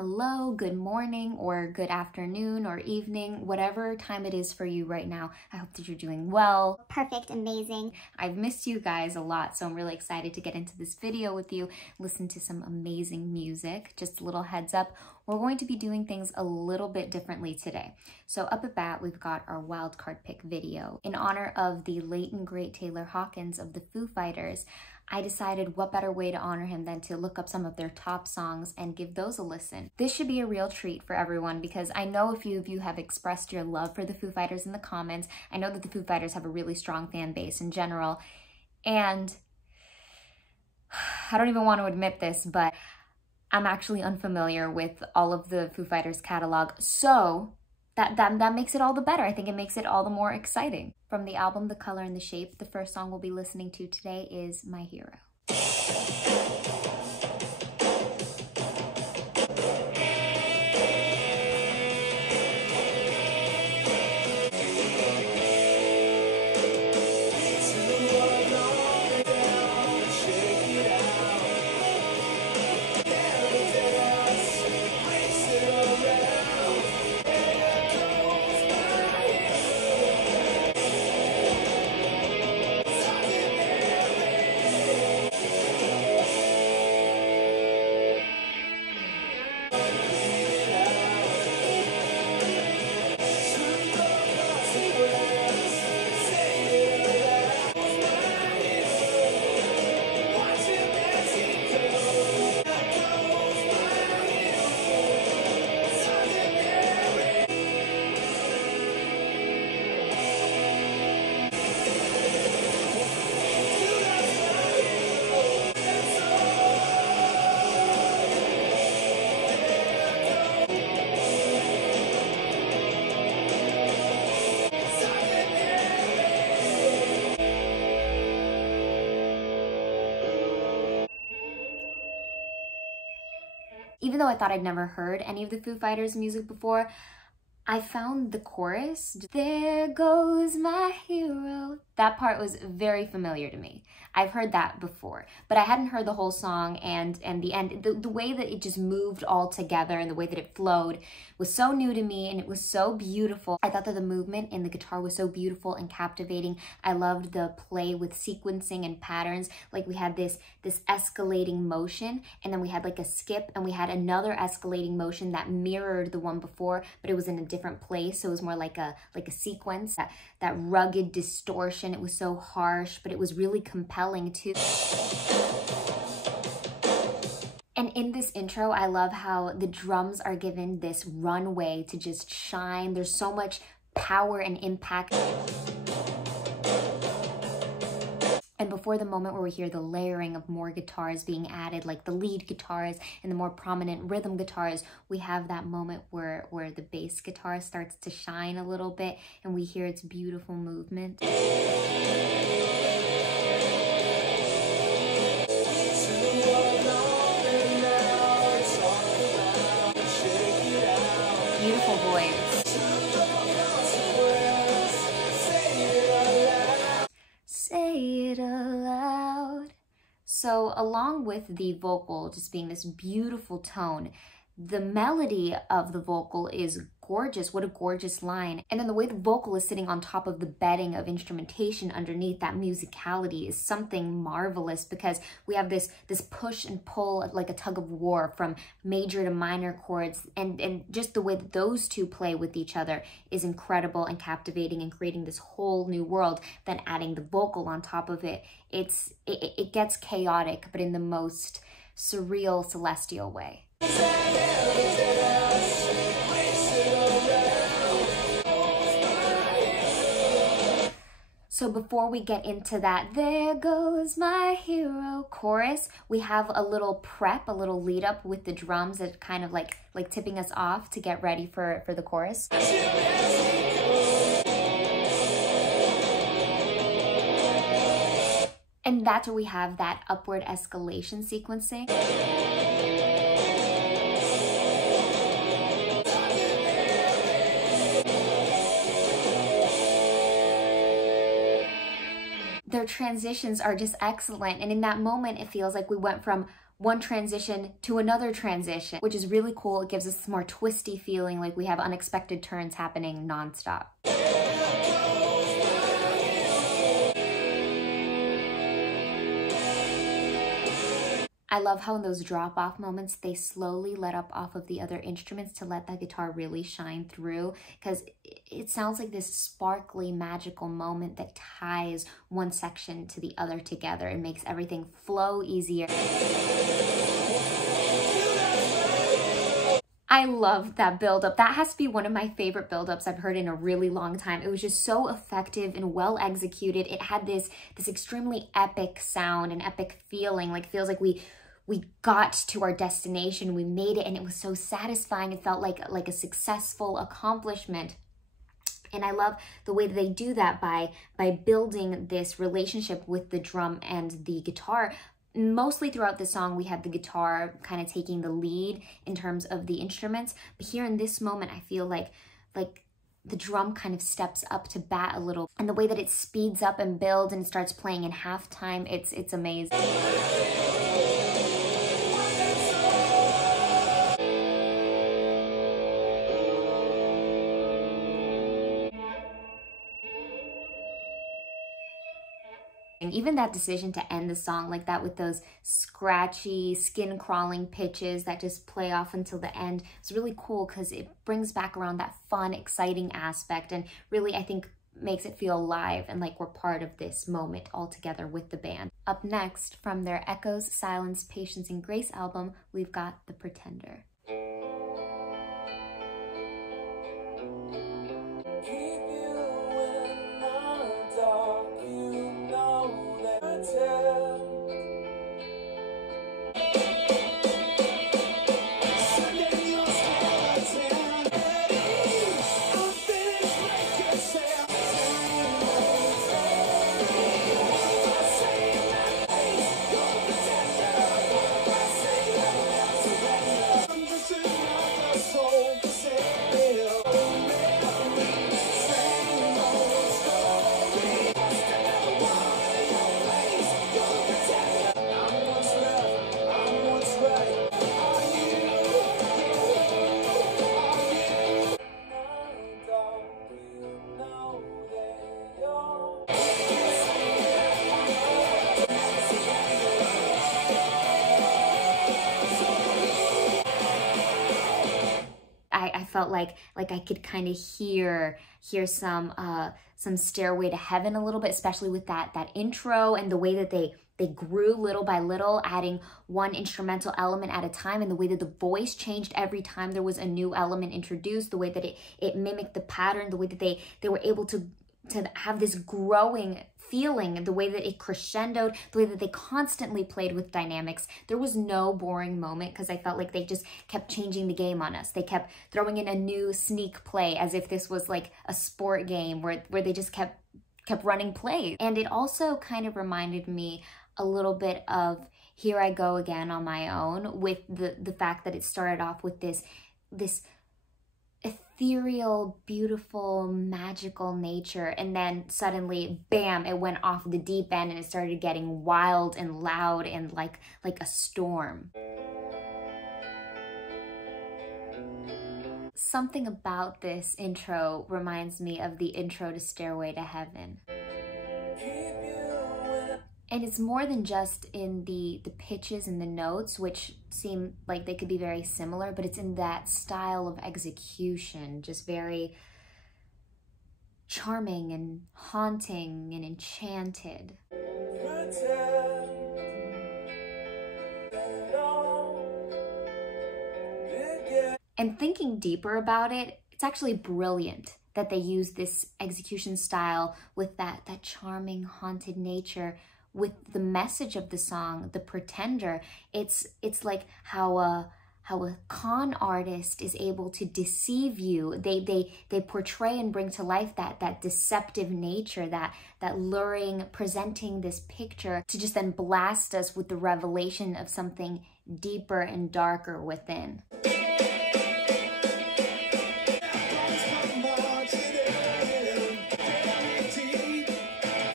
Hello, good morning, or good afternoon, or evening, whatever time it is for you right now. I hope that you're doing well. Perfect, amazing. I've missed you guys a lot, so I'm really excited to get into this video with you, listen to some amazing music. Just a little heads up, we're going to be doing things a little bit differently today. So up at bat, we've got our wildcard pick video. In honor of the late and great Taylor Hawkins of the Foo Fighters, I decided what better way to honor him than to look up some of their top songs and give those a listen. This should be a real treat for everyone because I know a few of you have expressed your love for the Foo Fighters in the comments. I know that the Foo Fighters have a really strong fan base in general, and I don't even want to admit this, but I'm actually unfamiliar with all of the Foo Fighters catalog, so that makes it all the better. I think it makes it all the more exciting. From the album The Color and the Shape, the first song we'll be listening to today is My Hero. Even though I thought I'd never heard any of the Foo Fighters music before, I found the chorus, "There goes my hero." That part was very familiar to me. I've heard that before, but I hadn't heard the whole song, and the end, the way that it just moved all together and the way that it flowed was so new to me, and it was so beautiful. I thought that the movement in the guitar was so beautiful and captivating. I loved the play with sequencing and patterns. Like we had this escalating motion, and then we had like a skip, and we had another escalating motion that mirrored the one before, but it was in a different place, so it was more like a sequence. That rugged distortion, it was so harsh, but it was really compelling too. And in this intro, I love how the drums are given this runway to just shine. There's so much power and impact. And before the moment where we hear the layering of more guitars being added, like the lead guitars and the more prominent rhythm guitars, we have that moment where the bass guitar starts to shine a little bit and we hear its beautiful movement. Beautiful voice. Say it aloud. So along with the vocal just being this beautiful tone, the melody of the vocal is gorgeous. What a gorgeous line. And then the way the vocal is sitting on top of the bedding of instrumentation underneath, that musicality is something marvelous, because we have this push and pull like a tug of war from major to minor chords, and just the way that those two play with each other is incredible and captivating and creating this whole new world. Then adding the vocal on top of it, it gets chaotic, but in the most surreal, celestial way. So before we get into that "there goes my hero" chorus, we have a little prep, a little lead up with the drums that kind of like tipping us off to get ready for the chorus. And that's where we have that upward escalation sequencing. Their transitions are just excellent, and in that moment it feels like we went from one transition to another transition, which is really cool. It gives us this more twisty feeling, like we have unexpected turns happening nonstop. I love how in those drop-off moments, they slowly let up off of the other instruments to let that guitar really shine through, because it sounds like this sparkly, magical moment that ties one section to the other together and makes everything flow easier. I love that build-up. That has to be one of my favorite build-ups I've heard in a really long time. It was just so effective and well executed. It had this extremely epic sound and epic feeling. Like, it feels like we got to our destination, we made it, and it was so satisfying. It felt like a successful accomplishment. And I love the way that they do that by building this relationship with the drum and the guitar. Mostly throughout the song, we have the guitar kind of taking the lead in terms of the instruments. But here in this moment, I feel like the drum kind of steps up to bat a little. And the way that it speeds up and builds and starts playing in halftime, it's amazing. Even that decision to end the song like that with those scratchy, skin-crawling pitches that just play off until the end is really cool, because it brings back around that fun, exciting aspect, and really, I think, makes it feel alive and like we're part of this moment all together with the band. Up next, from their Echoes, Silence, Patience, and Grace album, we've got The Pretender. I felt like I could kind of hear some Stairway to Heaven a little bit, especially with that intro and the way that they grew little by little, adding one instrumental element at a time, and the way that the voice changed every time there was a new element introduced, the way that it mimicked the pattern, the way that they were able to have this growing feeling, the way that it crescendoed, the way that they constantly played with dynamics. There was no boring moment, because I felt like they just kept changing the game on us. They kept throwing in a new sneak play as if this was like a sport game where they just kept running plays. And it also kind of reminded me a little bit of Here I Go Again on My Own, with the fact that it started off with this ethereal, beautiful, magical nature, and then suddenly, bam, it went off the deep end and it started getting wild and loud and like a storm. Something about this intro reminds me of the intro to Stairway to Heaven. And it's more than just in the pitches and the notes, which seem like they could be very similar, but it's in that style of execution, just very charming and haunting and enchanted. And thinking deeper about it, it's actually brilliant that they use this execution style with that charming, haunted nature with the message of the song, The Pretender. It's like how a con artist is able to deceive you. They portray and bring to life that deceptive nature, that luring, presenting this picture to just then blast us with the revelation of something deeper and darker within.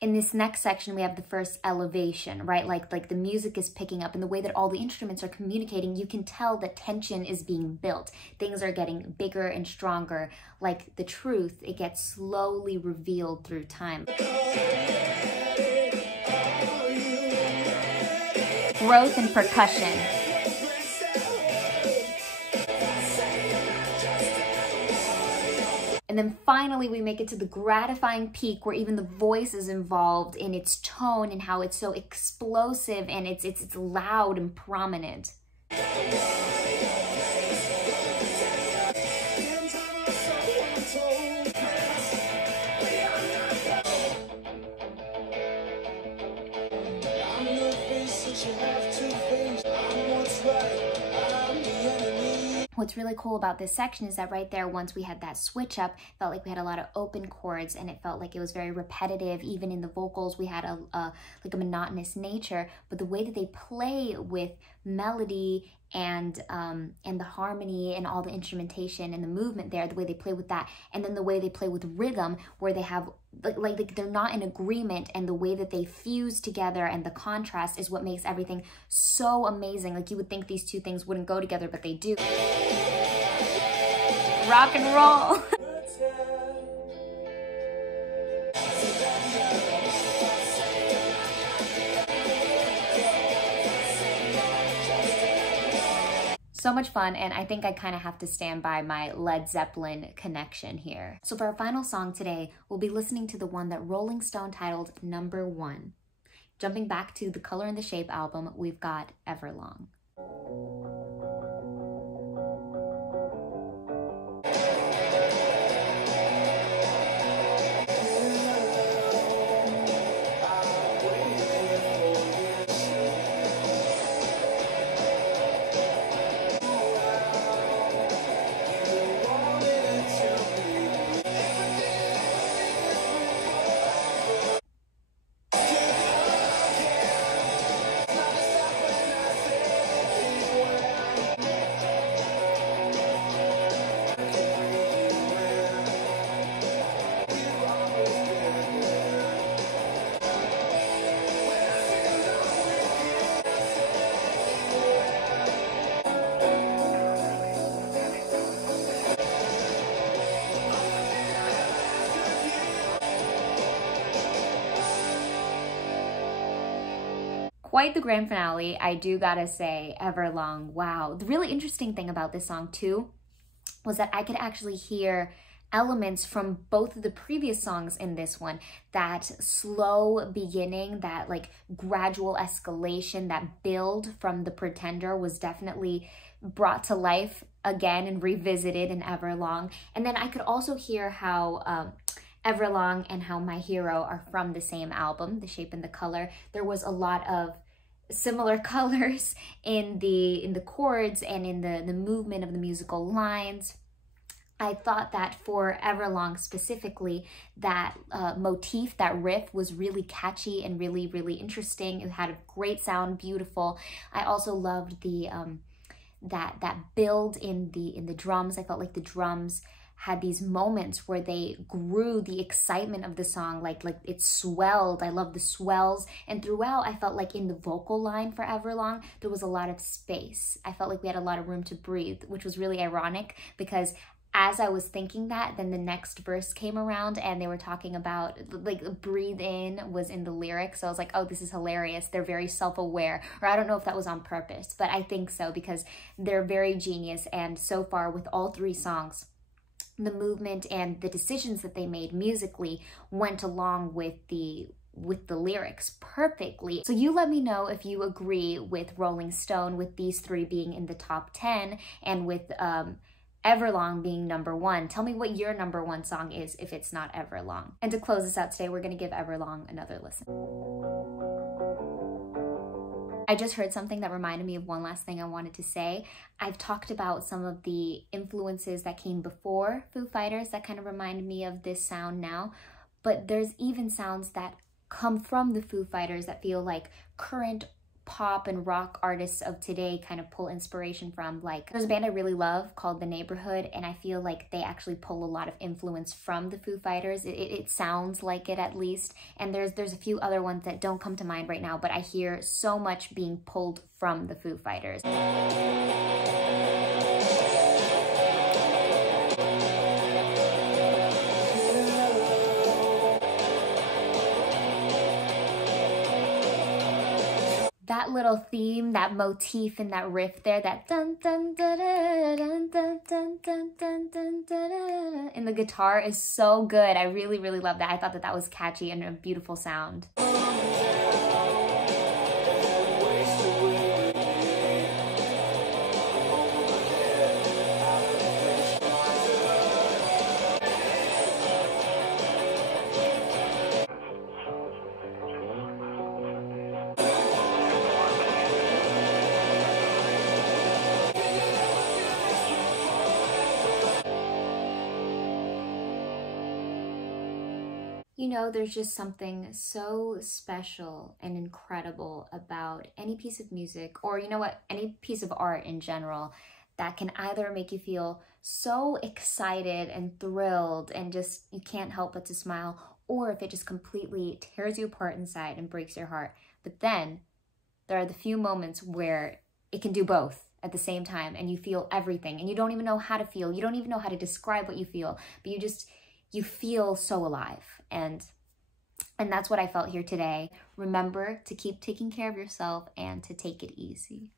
In this this next section, we have the first elevation, right? Like the music is picking up, and the way that all the instruments are communicating, you can tell that tension is being built. Things are getting bigger and stronger. Like the truth, it gets slowly revealed through time. Growth in percussion. And then finally, we make it to the gratifying peak where even the voice is involved in its tone and how it's so explosive and it's loud and prominent. What's really cool about this section is that right there, once we had that switch up, felt like we had a lot of open chords, and it felt like it was very repetitive. Even in the vocals, we had like a monotonous nature, but the way that they play with melody and the harmony and all the instrumentation and the movement there, the way they play with that, and then the way they play with rhythm, where they have like they're not in agreement, and the way that they fuse together and the contrast is what makes everything so amazing. Like you would think these two things wouldn't go together, but they do. Rock and roll. So much fun, and I think I kind of have to stand by my Led Zeppelin connection here. So for our final song today, we'll be listening to the one that Rolling Stone titled Number One. Jumping back to the Color and the Shape album, we've got Everlong. Quite the grand finale, I do gotta say. Everlong, wow. The really interesting thing about this song too was that I could actually hear elements from both of the previous songs in this one. That slow beginning, that like gradual escalation, that build from The Pretender was definitely brought to life again and revisited in Everlong. And then I could also hear how Everlong and how My Hero are from the same album, The Shape and the Color. There was a lot of similar colors in the chords and in the movement of the musical lines. I thought that for Everlong specifically, that motif, that riff was really catchy and really, really interesting. It had a great sound, beautiful. I also loved the that build in the drums. I felt like the drums had these moments where they grew the excitement of the song, like it swelled. I love the swells. And throughout, I felt like in the vocal line for Everlong, there was a lot of space. I felt like we had a lot of room to breathe, which was really ironic because as I was thinking that, then the next verse came around and they were talking about, like, breathe in was in the lyrics. So I was like, oh, this is hilarious. They're very self-aware. Or I don't know if that was on purpose, but I think so because they're very genius. And so far with all three songs, the movement and the decisions that they made musically went along with the lyrics perfectly. So you let me know if you agree with Rolling Stone with these three being in the top 10 and with Everlong being number one. Tell me what your number one song is if it's not Everlong. And to close this out today, we're gonna give Everlong another listen. I just heard something that reminded me of one last thing I wanted to say. I've talked about some of the influences that came before Foo Fighters that kind of remind me of this sound now, but there's even sounds that come from the Foo Fighters that feel like current pop and rock artists of today kind of pull inspiration from. Like, there's a band I really love called The Neighborhood, and I feel like they actually pull a lot of influence from the Foo Fighters. It sounds like it, at least. And there's a few other ones that don't come to mind right now, but I hear so much being pulled from the Foo Fighters. That little theme, that motif and that riff there, that dun dun dun dun dun dun dun dun dun dun dun in the guitar is so good. I really, really love that. I thought that that was catchy and a beautiful sound. You know, there's just something so special and incredible about any piece of music, or you know what, any piece of art in general, that can either make you feel so excited and thrilled and just you can't help but to smile, or if it just completely tears you apart inside and breaks your heart. But then there are the few moments where it can do both at the same time, and you feel everything, and you don't even know how to feel. You don't even know how to describe what you feel, but you feel so alive. And that's what I felt here today. Remember to keep taking care of yourself and to take it easy.